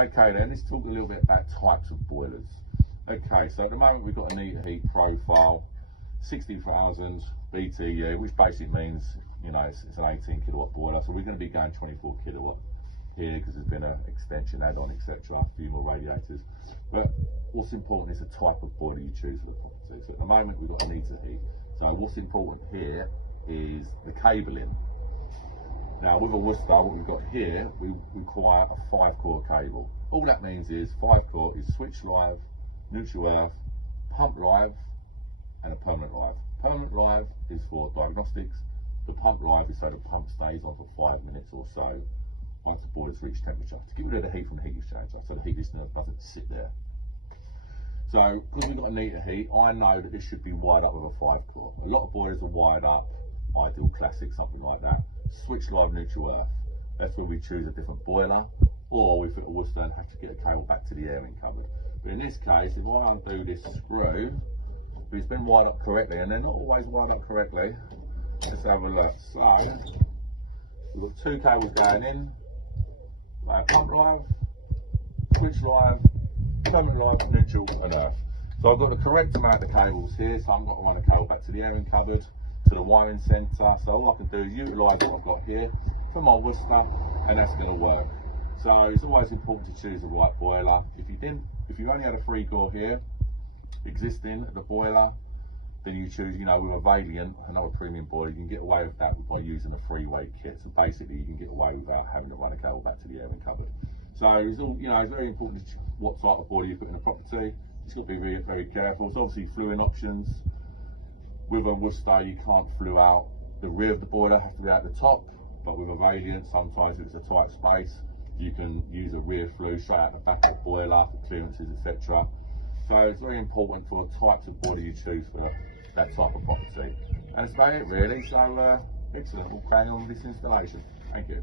Okay then, let's talk a little bit about types of boilers. Okay, so at the moment we've got a Neat Heat profile, 60,000 BTU, which basically means, you know, it's an 18 kilowatt boiler. So we're going to be going 24 kilowatt here because there's been an extension add-on, etc., a few more radiators. But what's important is the type of boiler you choose for the property. So at the moment we've got a Neat Heat. So what's important here is the cabling. Now with a Worcester, what we've got here, we require a 5-core cable. All that means is 5-core is switch live, neutral earth, pump live, and a permanent live. Permanent live is for diagnostics. The pump live is so the pump stays on for 5 minutes or so once the boiler's reached temperature, to get rid of the heat from the heat exchanger, so the heat exchanger doesn't sit there. So because we've got a Neat Heat, I know that this should be wired up with a 5-core. A lot of boilers are wired up, Ideal Classic, something like that. Switch live, neutral earth. That's where we choose a different boiler, or if it was done, have to get a cable back to the airing cupboard. But in this case, if I undo this screw, it's been wired up correctly, and they're not always wired up correctly. Let's have a look. So we've got 2 cables going in, pump live, switch live, permanent live, neutral and earth. So I've got the correct amount of cables here, so I'm going to run a cable back to the airing cupboard, to the wiring centre. So all I can do is utilise what I've got here for my Worcester, and that's going to work. So it's always important to choose the right boiler. If you only had a 3-core here existing at the boiler, then you choose, you know, with a Valiant, another premium boiler, you can get away with that by using a 3-way kit. So basically you can get away without having to run a cable back to the airing cupboard. So it's all, you know, it's very important what type of boiler you put in the property. It's got to be very, very careful. So obviously fluing options. With a Worcester, you can't flue out the rear of the boiler, has to be out the top. But with a Valiant, sometimes if it's a tight space, you can use a rear flue straight out the back of the boiler for clearances, etc. So it's very important for the types of boiler you choose for that type of property. And that's about it really. So excellent, we'll carry on with this installation. Thank you.